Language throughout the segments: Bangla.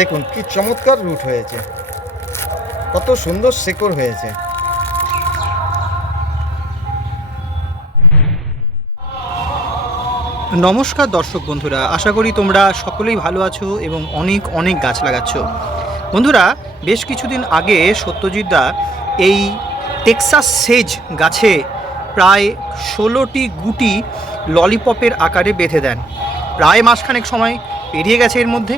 দেখুন, কি চমৎকার রুট হয়েছে। কত সুন্দর শেকড় হয়েছে। নমস্কার দর্শক বন্ধুরা, আশা করি তোমরা সকলেই ভালো আছো এবং অনেক অনেক গাছ লাগাচ্ছ। বন্ধুরা, বেশ কিছুদিন আগে সত্যজিৎ দা এই টেক্সাস সেজ গাছে প্রায় ষোলোটি গুটি ললিপপের আকারে বেঁধে দেন। প্রায় মাসখানেক সময় পেরিয়ে গেছে এর মধ্যে।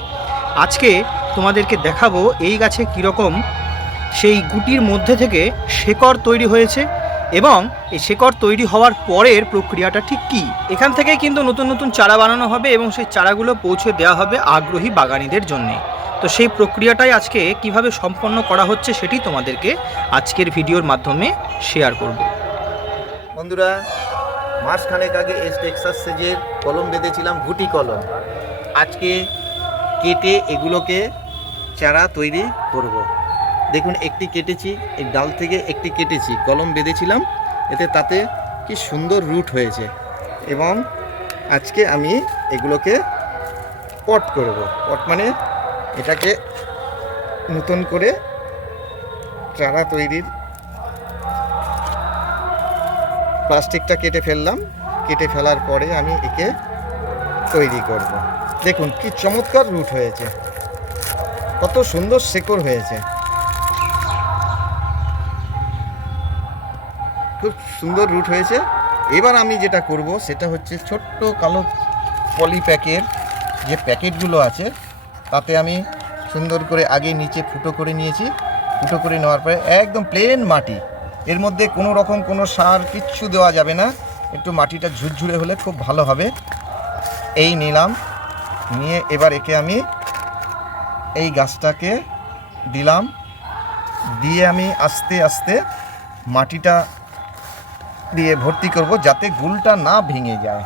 আজকে তোমাদেরকে দেখাবো এই গাছে কীরকম সেই গুটির মধ্যে থেকে শেকড় তৈরি হয়েছে এবং এই শেকড় তৈরি হওয়ার পরের প্রক্রিয়াটা ঠিক কী? এখান থেকে কিন্তু নতুন নতুন চারা বানানো হবে এবং সেই চারাগুলো পৌঁছে দেওয়া হবে আগ্রহী বাগানিদের জন্যে। তো সেই প্রক্রিয়াটাই আজকে কীভাবে সম্পন্ন করা হচ্ছে সেটি তোমাদেরকে আজকের ভিডিওর মাধ্যমে শেয়ার করব। বন্ধুরা, মাসখানেক আগে এস টেক্সাস সেজের কলম বেঁধেছিলাম, গুটি কলম। আজকে কেটে এগুলোকে চারা তৈরি করব। দেখুন, একটি কেটেছি, এই ডাল থেকে একটি কেটেছি, কলম বেঁধেছিলাম, এতে তাতে কি সুন্দর রুট হয়েছে এবং আজকে আমি এগুলোকে পট করব পট মানে এটাকে নতুন করে চারা তৈরির প্লাস্টিকটা কেটে ফেললাম, কেটে ফেলার পরে আমি একে তৈরি করব। দেখুন কি চমৎকার রুট হয়েছে। কত সুন্দর শেকড় হয়েছে। খুব সুন্দর রুট হয়েছে। এবার আমি যেটা করব, সেটা হচ্ছে ছোট্ট কালো পলি প্যাকের যে প্যাকেটগুলো আছে, তাতে আমি সুন্দর করে আগে নিচে ফুটো করে নিয়েছি। ফুটো করে নেওয়ার পরে একদম প্লেন মাটি। এর মধ্যে কোনো রকম কোনো সার কিচ্ছু দেওয়া যাবে না। একটু মাটিটা ঝুরঝুরে হলে খুব ভালো হবে। এই নিলাম। নিয়ে এবার একে আমি এই গাছটাকে দিলাম। দিয়ে আমি আস্তে আস্তে মাটিটা দিয়ে ভর্তি করব যাতে গুলটা না ভেঙে যায়।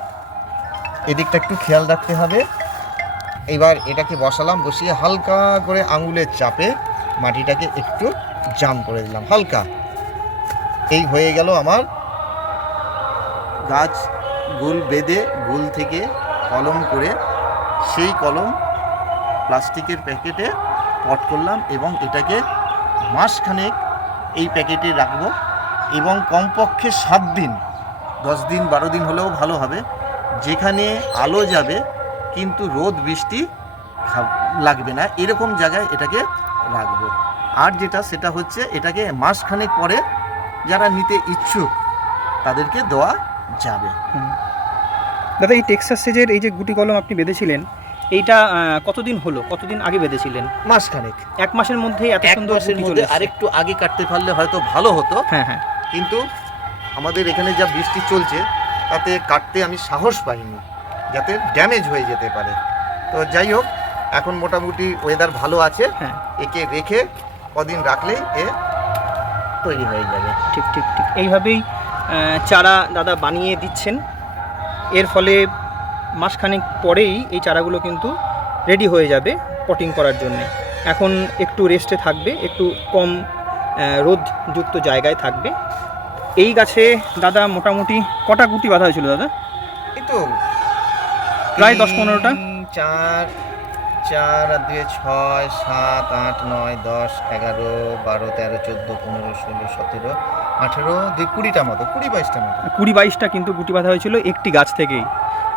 এদিকটা একটু খেয়াল রাখতে হবে। এবার এটাকে বসালাম, বসিয়ে হালকা করে আঙুলের চাপে মাটিটাকে একটু জাম করে দিলাম, হালকা। এই হয়ে গেল আমার গাছ গুল বেঁধে গুল থেকে কলম করে সেই কলম প্লাস্টিকের প্যাকেটে পট করলাম এবং এটাকে মাসখানেক এই প্যাকেটে রাখব এবং কমপক্ষে সাত দিন, দশ দিন, বারো দিন হলেও ভালো হবে। যেখানে আলো যাবে, কিন্তু রোদ, বৃষ্টি লাগবে না। এরকম জায়গায় এটাকে রাখব। আর যেটা, সেটা হচ্ছে এটাকে মাসখানেক পরে যারা নিতে ইচ্ছুক, তাদেরকে দেওয়া যাবে। দাদা এই টেক্সাস সেজের এই যে গুটি কলম আপনি বেঁধেছিলেন এইটা কতদিন হলো? কতদিন আগে বেঁধেছিলেন? মাসখানেক। এক মাসের মধ্যে এত সুন্দর মধ্যে। আরেকটু আগে কাটতে পারলে হয়তো ভালো হতো। হ্যাঁ হ্যাঁ। কিন্তু আমাদের এখানে যা বৃষ্টি চলছে তাতে কাটতে আমি সাহস পাইনি যাতে ড্যামেজ হয়ে যেতে পারে। তো যাই হোক এখন মোটামুটি ওয়েদার ভালো আছে। হ্যাঁ। একে রেখে কদিন রাখলেই এ তৈরি হয়ে যাবে। ঠিক ঠিক ঠিক। এইভাবেই চারা দাদা বানিয়ে দিচ্ছেন। এর ফলে মাসখানেক পরেই এই চারাগুলো কিন্তু রেডি হয়ে যাবে পটিং করার জন্য। এখন একটু রেস্টে থাকবে একটু কম রোদযুক্ত জায়গায় থাকবে। এই গাছে দাদা মোটামুটি কটা গুটি বাঁধা হয়েছিল দাদা? এই তো। প্রায় দশ পনেরোটা? চার চার আর দুয়ে ছয় সাত আট নয় দশ এগারো বারো তেরো চোদ্দ পনেরো ষোলো সতেরো আঠেরো দুই কুড়িটা মতো কুড়ি বাইশটা মতো। কুড়ি বাইশটা কিন্তু গুটি বাঁধা হয়েছিল একটি গাছ থেকেই।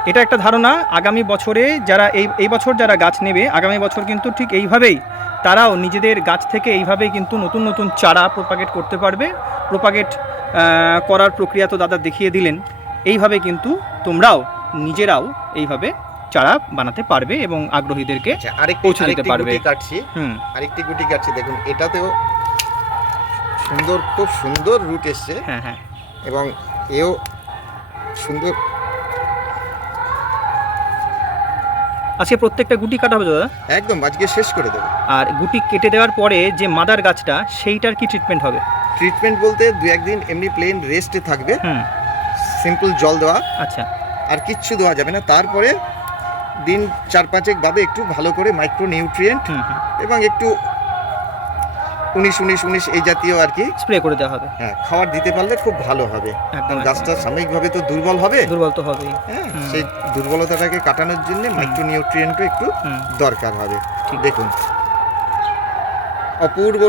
এটা একটা ধারণা আগামী বছরে যারা এই এই বছর যারা গাছ নেবে আগামী বছর কিন্তু ঠিক এইভাবেই তারাও নিজেদের গাছ থেকে এইভাবেই কিন্তু নতুন নতুন চারা প্রোপাগেট করতে পারবে। প্রোপাগেট করার প্রক্রিয়া তো দাদা দেখিয়ে দিলেন। এইভাবে কিন্তু তোমরাও নিজেরাও এইভাবে চারা বানাতে পারবে এবং আগ্রহীদেরকে আচ্ছা আরেকটি পৌঁছে দিতে পারবে। কাটছি। হুম। আরেকটি গুটি কাটছি দেখুন এটাতেও সুন্দর খুব সুন্দর রুট এসছে। হ্যাঁ হ্যাঁ। এবং এও সুন্দর। আজকে প্রত্যেকটা গুটি কাটা হবে দাদা? একদম আজকে শেষ করে দেবো। আর গুটি কেটে দেওয়ার পরে যে মাদার গাছটা সেইটার কি ট্রিটমেন্ট হবে? ট্রিটমেন্ট বলতে দু একদিন এমনি প্লেন রেস্টে থাকবে। হুম। সিম্পল জল দেওয়া। আচ্ছা। আর কিচ্ছু দেওয়া যাবে না। তারপরে দিন চার পাঁচেক বাদে একটু ভালো করে মাইক্রো নিউট্রিয়েন্ট এবং একটু উনিশ উনিশ উনিশ এই জাতীয় আর কি স্প্রে করে দেওয়া হবে। হ্যাঁ খাবার দিতে পারলে খুব ভালো হবে। একদম কারণ গাছটা সাময়িকভাবে তো দুর্বল হবে। দুর্বল তো হবেই। হ্যাঁ সেই দুর্বলতাটাকে কাটানোর জন্য মাইক্রো নিউট্রিয়েন্টও একটু দরকার হবে। দেখুন। অপূর্ব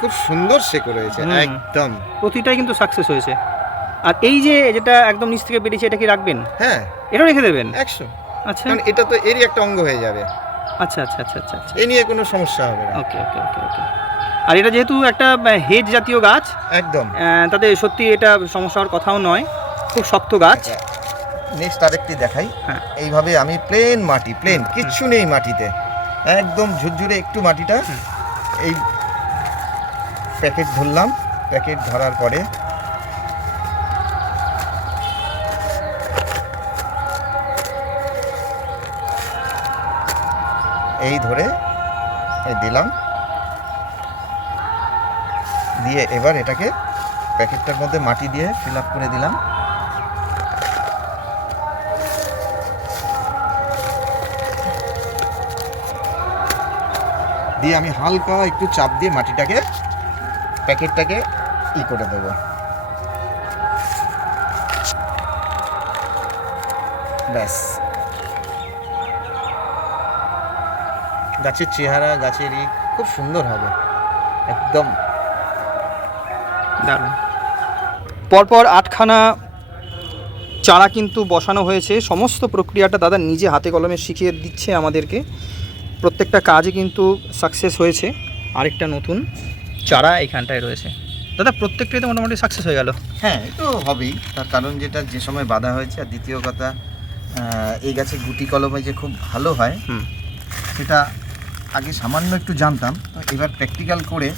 খুব সুন্দর শেকড় হয়েছে হুম। একদম। প্রতিটাই কিন্তু সাকসেস হয়েছে। আর এই যে যেটা একদম নিচ থেকে বেরিয়েছে এটা কি রাখবেন? হ্যাঁ। এটা রেখে দেবেন? একশো। আচ্ছা। কারণ এটা তো এরই একটা অঙ্গ হয়ে যাবে। আচ্ছা আচ্ছা আচ্ছা আচ্ছা আচ্ছা। এ নিয়ে কোনো সমস্যা হবে না। ওকে ওকে ওকে ওকে। আর এটা যেহেতু একটা হেজ জাতীয় গাছ একদম। তাতে সত্যি এটা সমস্যা হওয়ার কথাও নয় খুব শক্ত গাছ। নেক্সট আরেকটি দেখাই। হ্যাঁ। এইভাবে আমি প্লেন মাটি প্লেন কিচ্ছু নেই মাটিতে। একদম ঝুরঝুরে একটু মাটিটা। এই প্যাকেট ধরলাম। প্যাকেট ধরার পরে এই ধরে এই দিলাম। দিয়ে এবার এটাকে প্যাকেটটার মধ্যে মাটি দিয়ে ফিল আপ করে দিলাম। দিয়ে আমি হালকা একটু চাপ দিয়ে মাটিটাকে, প্যাকেটটাকে ই করে দেবো। ব্যাস। গাছের চেহারা, গাছের ই, খুব সুন্দর হবে। একদম। দারুণ। পরপর আটখানা চারা কিন্তু বসানো হয়েছে। সমস্ত প্রক্রিয়াটা দাদা নিজে হাতে কলমে শিখিয়ে দিচ্ছে আমাদেরকে। প্রত্যেকটা কাজে কিন্তু সাকসেস হয়েছে। আরেকটা নতুন চারা এখানটায় রয়েছে। দাদা প্রত্যেকটাই তো মোটামুটি সাকসেস হয়ে গেল? হ্যাঁ তো হবেই। তার কারণ যেটা যে সময় বাধা হয়েছে আর দ্বিতীয় কথা এই গাছে গুটি কলমে যে খুব ভালো হয় সেটা আগে সামান্য একটু জানতাম। তো এবার প্র্যাকটিক্যাল করে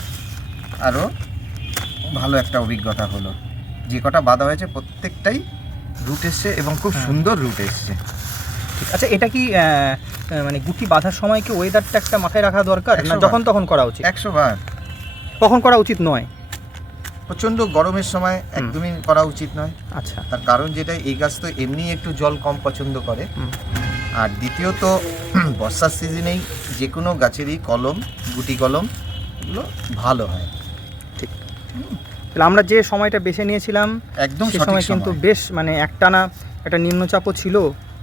আরও ভালো একটা অভিজ্ঞতা হলো। যে কটা বাধা হয়েছে প্রত্যেকটাই রুট এসছে এবং খুব হ্যাঁ। সুন্দর রুট এসছে। ঠিক আচ্ছা এটা কি মানে গুটি বাঁধার সময় কি ওয়েদারটা একটা মাথায় রাখা দরকার? না যখন তখন করা উচিত? একশো বার কখন করা উচিত নয়? প্রচণ্ড গরমের সময় একদমই করা উচিত নয়। আচ্ছা। তার কারণ যেটা এই গাছ তো এমনি একটু জল কম পছন্দ করে। আর দ্বিতীয়ত বর্ষার সিজনেই যে কোনো গাছেরই কলম গুটি কলম এগুলো ভালো হয়। তাহলে আমরা যে সময়টা বেছে নিয়েছিলাম একদম সে সময় কিন্তু বেশ মানে একটানা একটা নিম্নচাপও ছিল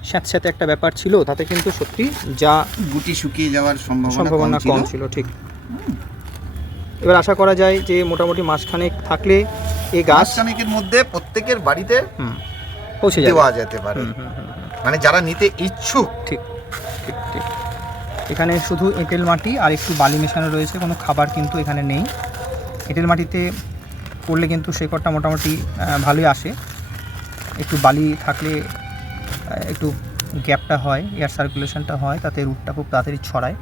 স্যাঁতস্যাঁতে একটা ব্যাপার ছিল তাতে কিন্তু সত্যি যা গুটি শুকিয়ে যাওয়ার সম্ভাবনা কম ছিল। ঠিক। এবার আশা করা যায় যে মোটামুটি মাসখানেক থাকলে এই গাছ গাছখানেকের মধ্যে প্রত্যেকের বাড়িতে পৌঁছে দেওয়া যেতে পারে। মানে যারা নিতে ইচ্ছুক। ঠিক ঠিক ঠিক। এখানে শুধু এঁটেল মাটি আর একটু বালি মেশানো রয়েছে কোনো খাবার কিন্তু এখানে নেই। এঁটেল মাটিতে করলে কিন্তু শেকড়টা মোটামুটি ভালোই আসে। একটু বালি থাকলে একটু গ্যাপটা হয়, এয়ার সার্কুলেশনটা হয়, তাতে রুটটা খুব তাড়াতাড়ি ছড়ায়।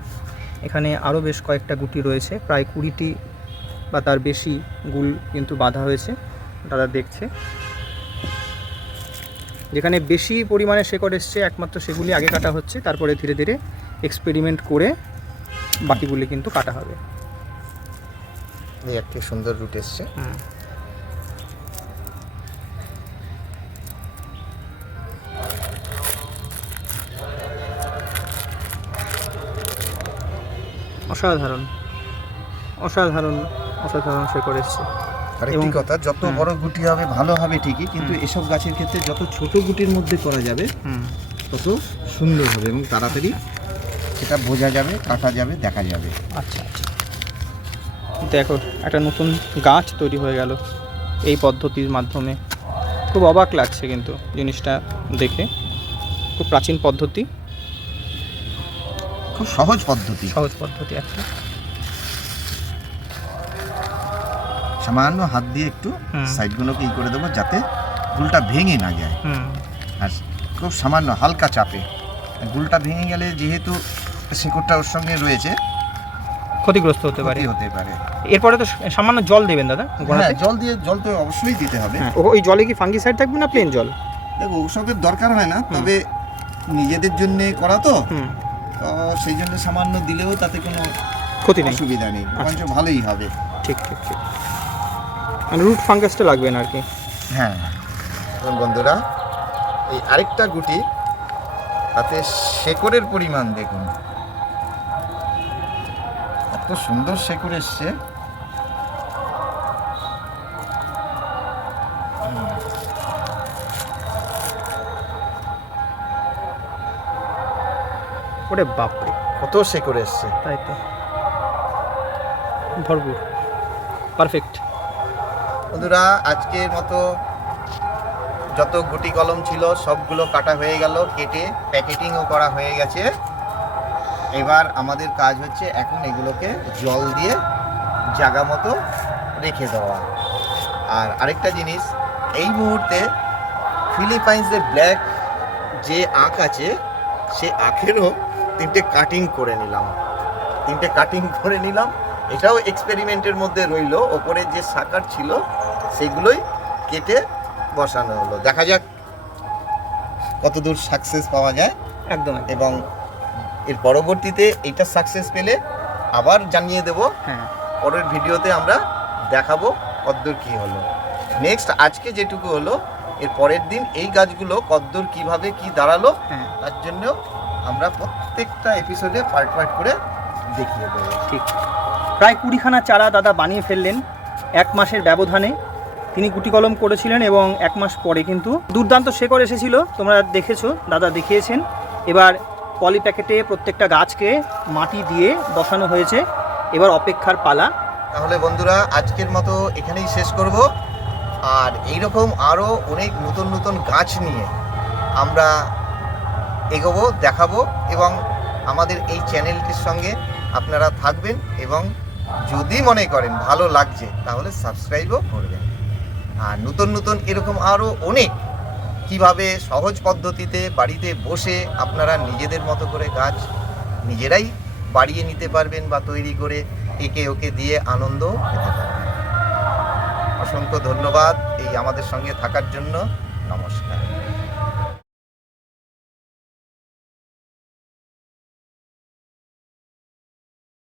এখানে আরও বেশ কয়েকটা গুটি রয়েছে, প্রায় কুড়িটি বা তার বেশি গুল কিন্তু বাঁধা হয়েছে, দাদা দেখছে। যেখানে বেশি পরিমাণে শেকড় এসছে, একমাত্র সেগুলি আগে কাটা হচ্ছে, তারপরে ধীরে ধীরে এক্সপেরিমেন্ট করে বাকিগুলি কিন্তু কাটা হবে। এই একটি সুন্দর রুট এসছে। অসাধারণ। অসাধারণ অসাধারণ শেকড় এসছে। আরেকটি কথা যত। বড় গুটি হবে ভালো হবে ঠিকই কিন্তু এসব গাছের ক্ষেত্রে যত ছোট গুটির মধ্যে করা যাবে হুম। তত সুন্দর হবে এবং তাড়াতাড়ি সেটা বোঝা যাবে কাটা যাবে দেখা যাবে। আচ্ছা আচ্ছা। দেখো একটা নতুন গাছ তৈরি হয়ে গেল এই পদ্ধতির মাধ্যমে। খুব অবাক লাগছে কিন্তু জিনিসটা দেখে। খুব প্রাচীন পদ্ধতি। খুব সহজ পদ্ধতি। সহজ পদ্ধতি আছে। সামান্য হাত দিয়ে একটু সাইডগুলোকে ই করে দেবো যাতে গুলটা ভেঙে না যায়। আর খুব সামান্য হালকা চাপে। গুলটা ভেঙে গেলে যেহেতু শিকড়টা ওর সঙ্গে রয়েছে ক্ষতিগ্রস্ত হতে পারে। হতে পারে। এরপরে তো সামান্য জল দেবেন দাদা হ্যাঁ জল দিয়ে জল তো অবশ্যই দিতে হবে। হ্যাঁ ওই জলে কি ফাঙ্গিসাইড থাকবে না প্লেন জল? দেখো ওসবের দরকার হয় না তবে নিজেদের জন্য করা তো। তো সেই জন্য সামান্য দিলেও তাতে কোনো ক্ষতি নেই। অসুবিধা নেই। বরঞ্চ ভালোই হবে। ঠিক ঠিক ঠিক। মানে রুট ফাঙ্গাসটা লাগবে না আর কি? হ্যাঁ। বন্ধুরা এই আরেকটা গুটি তাতে শেকড়ের পরিমাণ দেখুন। এত সুন্দর শেকড় এসছে। ওরে বাপরে কত শেকড় এসছে। তাই তো। ভরপুর। পারফেক্ট। বন্ধুরা আজকের মতো যত গুটি কলম ছিল সবগুলো কাটা হয়ে গেল কেটে প্যাকেটিংও করা হয়ে গেছে। এবার আমাদের কাজ হচ্ছে এখন এগুলোকে জল দিয়ে জায়গা মতো রেখে দেওয়া। আর আরেকটা জিনিস এই মুহূর্তে ফিলিপাইন্সের ব্ল্যাক যে আখ আছে সে আখেরও তিনটে কাটিং করে নিলাম। তিনটে কাটিং করে নিলাম। এটাও এক্সপেরিমেন্টের মধ্যে রইল। ওপরে যে সাকার ছিল সেগুলোই কেটে বসানো হলো। দেখা যাক কতদূর সাকসেস পাওয়া যায়। একদম। এবং এর পরবর্তীতে এইটা সাকসেস পেলে আবার জানিয়ে দেব। হ্যাঁ। পরের ভিডিওতে আমরা দেখাবো কদ্দূর কী হলো। নেক্সট আজকে যেটুকু হলো এর পরের দিন এই গাছগুলো কদ্দূর কীভাবে কি দাঁড়াল হ্যাঁ। তার জন্য আমরা প্রত্যেকটা এপিসোডে পার্ট পার্ট করে দেখিয়ে দেবো। ঠিক। প্রায় কুড়িখানা চারা দাদা বানিয়ে ফেললেন এক মাসের ব্যবধানে। তিনি গুটি কলম করেছিলেন এবং এক মাস পরে কিন্তু দুর্দান্ত শেকড় এসেছিল তোমরা দেখেছ দাদা দেখিয়েছেন। এবার পলি প্যাকেটে প্রত্যেকটা গাছকে মাটি দিয়ে বসানো হয়েছে। এবার অপেক্ষার পালা। তাহলে বন্ধুরা, আজকের মতো এখানেই শেষ করব। আর এইরকম আরও অনেক নতুন নতুন গাছ নিয়ে আমরা এগোবো, দেখাবো এবং আমাদের এই চ্যানেলটির সঙ্গে আপনারা থাকবেন এবং যদি মনে করেন ভালো লাগছে, তাহলে সাবস্ক্রাইবও করবেন। আর নতুন নতুন এরকম আরও অনেক কীভাবে সহজ পদ্ধতিতে বাড়িতে বসে আপনারা নিজেদের মতো করে গাছ নিজেরাই বাড়িয়ে নিতে পারবেন বা তৈরি করে একে ওকে দিয়ে আনন্দ পেতে পারবেন। অসংখ্য ধন্যবাদ এই আমাদের সঙ্গে থাকার জন্য। নমস্কার।